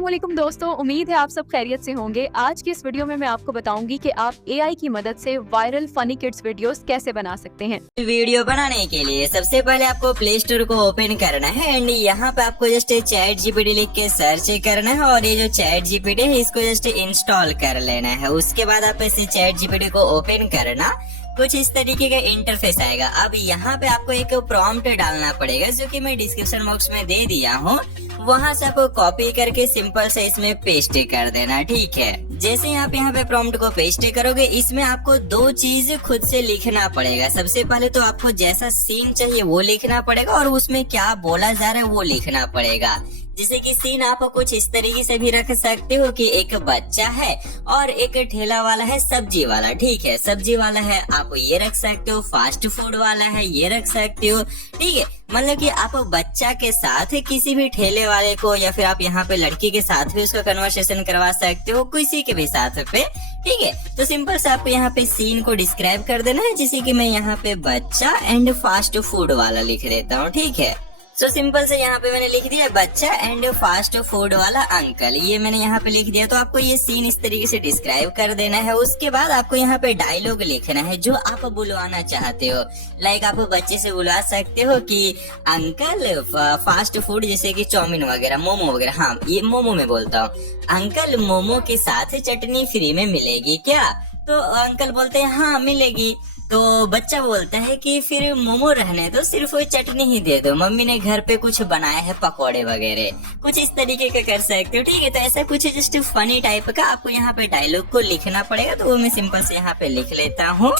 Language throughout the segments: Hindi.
अस्सलाम वालेकुम दोस्तों, उम्मीद है आप सब खैरियत से होंगे। आज की इस वीडियो में मैं आपको बताऊंगी कि आप एआई की मदद से वायरल फनी किड्स वीडियोस कैसे बना सकते हैं। वीडियो बनाने के लिए सबसे पहले आपको प्ले स्टोर को ओपन करना है एंड यहाँ पे आपको जस्ट चैट जीपीटी लिख के सर्च करना है और ये जो चैट जीपीटी है इसको जस्ट इंस्टॉल कर लेना है। उसके बाद आप इसे चैट जीपीटी को ओपन करना, कुछ इस तरीके का इंटरफेस आएगा। अब यहाँ पे आपको एक प्रॉम्प्ट डालना पड़ेगा जो कि मैं डिस्क्रिप्शन बॉक्स में दे दिया हूँ, वहाँ से आपको कॉपी करके सिंपल से इसमें पेस्ट कर देना। ठीक है, जैसे ही आप यहाँ पे प्रॉम्प्ट को पेस्ट करोगे इसमें आपको दो चीज खुद से लिखना पड़ेगा। सबसे पहले तो आपको जैसा सीन चाहिए वो लिखना पड़ेगा और उसमें क्या बोला जा रहा है वो लिखना पड़ेगा। जैसे कि सीन आप कुछ इस तरीके से भी रख सकते हो कि एक बच्चा है और एक ठेला वाला है सब्जी वाला। ठीक है, सब्जी वाला है आप ये रख सकते हो, फास्ट फूड वाला है ये रख सकते हो। ठीक है, मतलब कि आप बच्चा के साथ किसी भी ठेले वाले को या फिर आप यहाँ पे लड़की के साथ भी उसका कन्वर्सेशन करवा सकते हो, किसी के भी साथ पे। ठीक है, तो सिंपल से आपको यहाँ पे सीन को डिस्क्राइब कर देना है, जैसे कि मैं यहाँ पे बच्चा एंड फास्ट फूड वाला लिख देता हूँ। ठीक है, तो सिंपल से यहाँ पे मैंने लिख दिया बच्चा एंड फास्ट फूड वाला अंकल, ये मैंने यहाँ पे लिख दिया। तो आपको ये सीन इस तरीके से डिस्क्राइब कर देना है। उसके बाद आपको यहाँ पे डायलॉग लिखना है जो आप बुलवाना चाहते हो। लाइक आप बच्चे से बुलवा सकते हो कि अंकल फास्ट फूड, जैसे कि चाउमीन वगैरह, मोमो वगैरह। हाँ, ये मोमो में बोलता हूँ, अंकल मोमो के साथ चटनी फ्री में मिलेगी क्या? तो अंकल बोलते हैं हाँ मिलेगी। तो बच्चा बोलता है कि फिर मोमो रहने दो, सिर्फ वो चटनी ही दे दो, मम्मी ने घर पे कुछ बनाया है पकोड़े वगैरह, कुछ इस तरीके का कर सकते हो। ठीक है, तो ऐसा कुछ जस्ट फनी टाइप का आपको यहाँ पे डायलॉग को लिखना पड़ेगा। तो वो मैं सिंपल से यहाँ पे लिख लेता हूँ।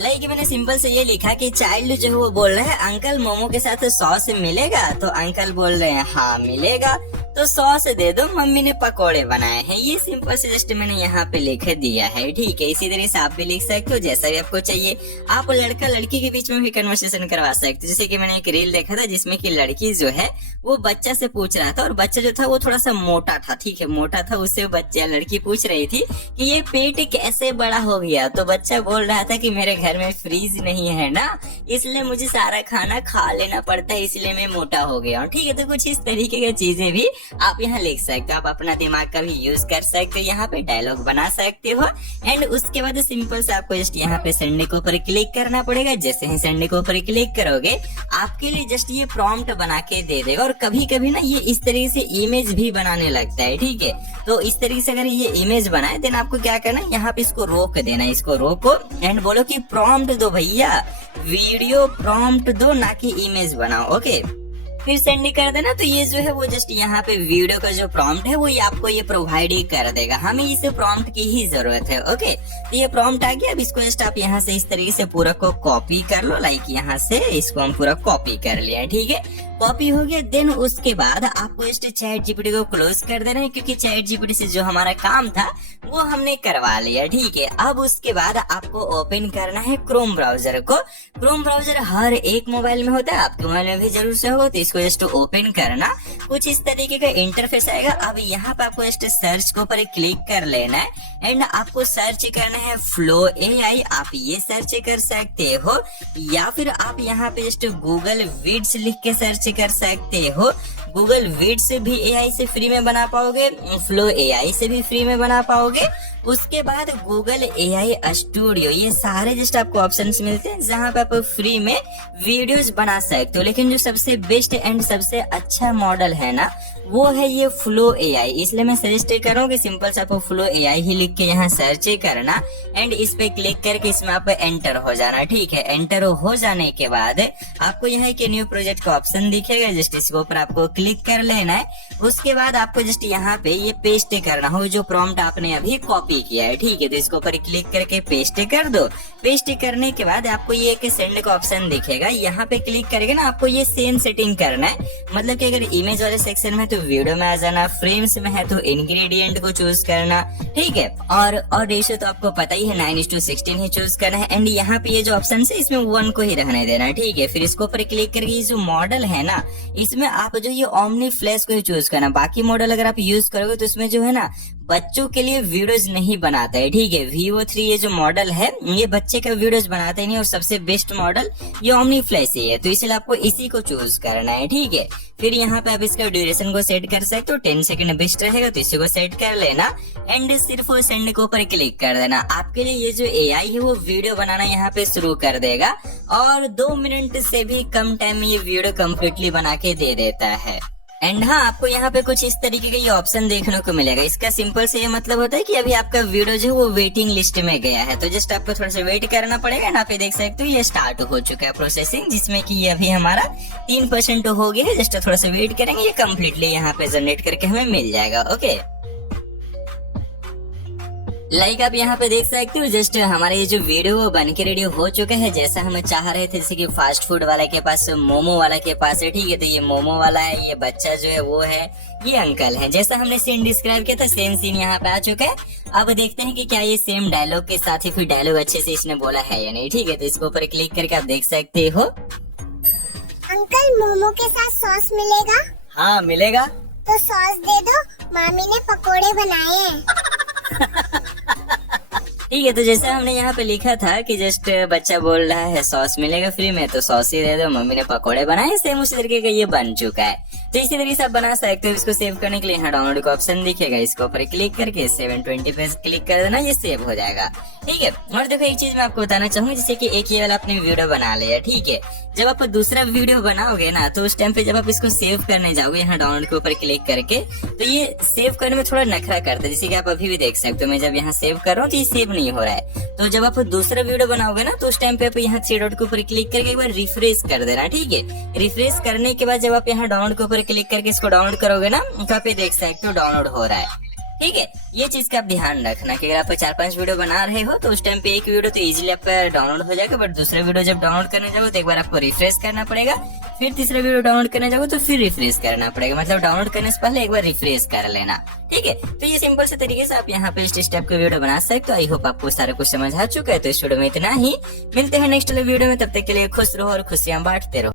लाइक मैंने सिंपल से ये लिखा कि चाइल्ड जो है वो बोल रहा है अंकल मोमो के साथ सॉस मिलेगा? तो अंकल बोल रहे हैं हाँ मिलेगा, तो सॉस दे दो, मम्मी ने पकोड़े बनाए हैं। ये सिंपल से जस्ट मैंने यहाँ पे लिख दिया है। ठीक है, इसी तरह से आप भी लिख सकते हो जैसा भी आपको चाहिए। आप लड़का लड़की के बीच में भी कन्वर्सेशन करवा सकते हो। जैसे कि मैंने एक रील देखा था जिसमें कि लड़की जो है वो बच्चा से पूछ रहा था और बच्चा जो था वो थोड़ा सा मोटा था। ठीक है, मोटा था, उससे बच्चा लड़की पूछ रही थी कि ये पेट कैसे बड़ा हो गया? तो बच्चा बोल रहा था कि मेरे घर में फ्रीज नहीं है ना, इसलिए मुझे सारा खाना खा लेना पड़ता है, इसलिए मैं मोटा हो गया हूँ। ठीक है, तो कुछ इस तरीके की चीजें भी आप यहाँ लिख सकते हो। आप अपना दिमाग का भी यूज कर सकते हो, यहाँ पे डायलॉग बना सकते हो। एंड उसके बाद सिंपल से आपको जस्ट यहाँ पे सेंड के ऊपर क्लिक करना पड़ेगा। जैसे ही सेंड के ऊपर क्लिक करोगे आपके लिए जस्ट ये प्रॉम्प्ट बना के दे देगा। और कभी कभी ना ये इस तरीके से इमेज भी बनाने लगता है। ठीक है, तो इस तरीके से अगर ये इमेज बनाए देन आपको क्या करना है, यहाँ पे इसको रोक देना है, इसको रोको एंड बोलो कि प्रॉम्प्ट दो भैया, वीडियो प्रॉम्प्ट दो, ना कि इमेज बनाओ। ओके, फिर सेंड कर देना। तो ये जो है वो जस्ट यहाँ पे वीडियो का जो प्रॉम्प्ट है वो ये आपको ये प्रोवाइड ही कर देगा। हमें इस प्रॉम्प्ट की ही जरूरत है। ओके, तो ये प्रॉम्प्ट आ गया। अब इसको जस्ट आप यहाँ से इस तरीके से पूरा को कॉपी कर लो। लाइक यहाँ से इसको हम पूरा कॉपी कर लिया। ठीक है, कॉपी हो गया। देन उसके बाद आपको जस्ट चैट जीपीटी को क्लोज कर देना है, क्योंकि चैट जीपीटी से जो हमारा काम था वो हमने करवा लिया। ठीक है, अब उसके बाद आपको ओपन करना है क्रोम ब्राउजर को। क्रोम ब्राउजर हर एक मोबाइल में होता है, आपके मोबाइल में भी जरूर से होगा। तो इसको जस्ट ओपन करना, कुछ इस तरीके का इंटरफेस आएगा। अब यहाँ पे आपको जस्ट सर्च के ऊपर क्लिक कर लेना है एंड आपको सर्च करना है फ्लो एआई। आप ये सर्च कर सकते हो या फिर आप यहाँ पे जस्ट गूगल विड्स लिख के सर्च कर सकते हो। गूगल विड्स भी एआई से फ्री में बना पाओगे, फ्लो एआई से भी फ्री में बना पाओगे। उसके बाद गूगल एआई स्टूडियो, ये सारे जस्ट आपको ऑप्शंस मिलते हैं जहां पे आप फ्री में वीडियोस बना सकते हो। लेकिन जो सबसे बेस्ट एंड सबसे अच्छा मॉडल है ना वो है ये फ्लो एआई, इसलिए मैं सजेस्ट करूँ कि सिंपल से आपको फ्लो एआई ही लिख के यहाँ सर्च करना एंड इस पे क्लिक करके इसमें आप एंटर हो जाना। ठीक है, एंटर हो जाने के बाद आपको यहाँ एक न्यू प्रोजेक्ट का ऑप्शन दिखेगा, जस्ट इसके ऊपर आपको क्लिक कर लेना है। उसके बाद आपको जस्ट यहाँ पे ये पेस्ट करना हो जो प्रॉम्प्ट आपने अभी कॉपी किया है। ठीक है, तो इसके ऊपर क्लिक करके पेस्ट कर दो। पेस्ट करने के बाद आपको ये एक सेंड का ऑप्शन दिखेगा, यहाँ पे क्लिक करके ना आपको ये सेम सेटिंग करना है। मतलब कि अगर इमेज वाले सेक्शन में तो वीडियो में आ जाना, फ्रेम्स में है तो इंग्रेडिएंट को चूज करना। ठीक है, और रेशियो तो आपको पता ही है 9:16 ही चूज करना है। एंड यहाँ पे ये जो ऑप्शन है इसमें 1 को ही रहने देना है। ठीक है, फिर इसके ऊपर क्लिक करके ये जो मॉडल है ना इसमें आप जो ये ओमनी फ्लैश को ही चूज करना। बाकी मॉडल अगर आप यूज करोगे तो इसमें जो है ना बच्चों के लिए वीडियोस नहीं बनाता है, ठीक है। Vivo 3 ये जो मॉडल है ये बच्चे का वीडियोस बनाता ही नहीं, और सबसे बेस्ट मॉडल ये Omni Flash ही है, तो इसलिए आपको इसी को चूज करना है, ठीक है। फिर यहाँ पे आप इसका ड्यूरेशन को सेट कर सकते हो, 10 सेकंड बेस्ट रहेगा, तो इसी को सेट कर लेना एंड सिर्फ सेंड के ऊपर क्लिक कर देना। आपके लिए ये जो AI है वो वीडियो बनाना यहाँ पे शुरू कर देगा, और 2 मिनट से भी कम टाइम में ये वीडियो कम्प्लीटली बना के दे देता है। एंड हाँ, आपको यहाँ पे कुछ इस तरीके का ये ऑप्शन देखने को मिलेगा। इसका सिंपल से ये मतलब होता है कि अभी आपका वीडियो जो है वो वेटिंग लिस्ट में गया है, तो जस्ट आपको थोड़ा सा वेट करना पड़ेगा। यहाँ पे देख सकते हो ये स्टार्ट हो चुका है प्रोसेसिंग, जिसमें कि ये अभी हमारा 3% हो गया है। जस्ट थोड़ा सा वेट करेंगे, ये कम्प्लीटली यहाँ पे जनरेट करके हमें मिल जाएगा। ओके, लाइक आप यहाँ पे देख सकते हो जस्ट हमारा ये जो वीडियो वो बन के रेडी हो चुका है, जैसा हम चाह रहे थे। जैसे कि फास्ट फूड वाला के पास, मोमो वाला के पास है, ठीक है। तो ये मोमो वाला है, ये बच्चा जो है वो है, ये अंकल है। जैसा हमने सीन डिस्क्राइब किया था सेम सीन यहाँ पे आ चुका है। अब देखते हैं कि क्या ये सेम डायलॉग के साथ ही फिर डायलॉग अच्छे से इसने बोला है या नहीं, ठीक है। तो इसके ऊपर क्लिक करके आप देख सकते हो। अंकल मोमो के साथ सॉस मिलेगा? हाँ मिलेगा। तो सॉस दे दो, मामी ने पकोड़े बनाए हैं। ठीक है, तो जैसे हमने यहाँ पे लिखा था कि जस्ट बच्चा बोल रहा है सॉस मिलेगा फ्री में, तो सॉस ही दे दो, मम्मी ने पकोड़े बनाए, सेम उसी तरीके का ये बन चुका है। तो इसी तरीके से आप बना सकते हो। इसको सेव करने के लिए यहाँ डाउनलोड का ऑप्शन दिखेगा, इसके ऊपर क्लिक करके 720 पे क्लिक कर देना, ये सेव हो जाएगा, ठीक है। और देखो एक चीज मैं आपको बताना चाहूंगा, जैसे कि एक ये वाला आपने वीडियो बना लिया, ठीक है। जब आप दूसरा वीडियो बनाओगे ना, तो उस टाइम पे जब आप इसको सेव करने जाओगे यहाँ डाउनलोड के ऊपर क्लिक करके, तो ये सेव करने में थोड़ा नखरा करता है। जैसे कि आप अभी भी देख सकते हो, मैं जब यहाँ सेव कर रहा हूँ तो ये सेव नहीं हो रहा है। तो जब आप दूसरा वीडियो बनाओगे ना, तो उस टाइम पे आप यहाँ 3 डॉट के ऊपर क्लिक करके एक बार रिफ्रेश कर देना, ठीक है। रिफ्रेश करने के बाद जब आप यहाँ डाउनलोड के ऊपर क्लिक करके इसको डाउनलोड करोगे ना, तो आप ये देख सकते हो डाउनलोड हो रहा है, ठीक है। ये चीज का आप ध्यान रखना कि अगर आप 4-5 वीडियो बना रहे हो तो उस टाइम पे एक वीडियो तो इजीली आपका डाउनलोड हो जाएगा, बट दूसरा वीडियो जब डाउनलोड करने जाओगे तो एक बार आपको रिफ्रेश करना पड़ेगा, फिर तीसरा वीडियो डाउनलोड करने जाओगे तो फिर रिफ्रेश करना पड़ेगा। मतलब डाउनलोड करने से पहले एक बार रिफ्रेश कर लेना, ठीक है। तो ये सिंपल से तरीके से आप यहाँ पे इस स्टेप का वीडियो बना सकते हो। आई होप आपको सारा कुछ समझ आ चुका है। तो इस वीडियो में इतना ही, मिलते हैं नेक्स्ट वीडियो में, तब तक के लिए खुश रहो और खुशियां बांटते रहो।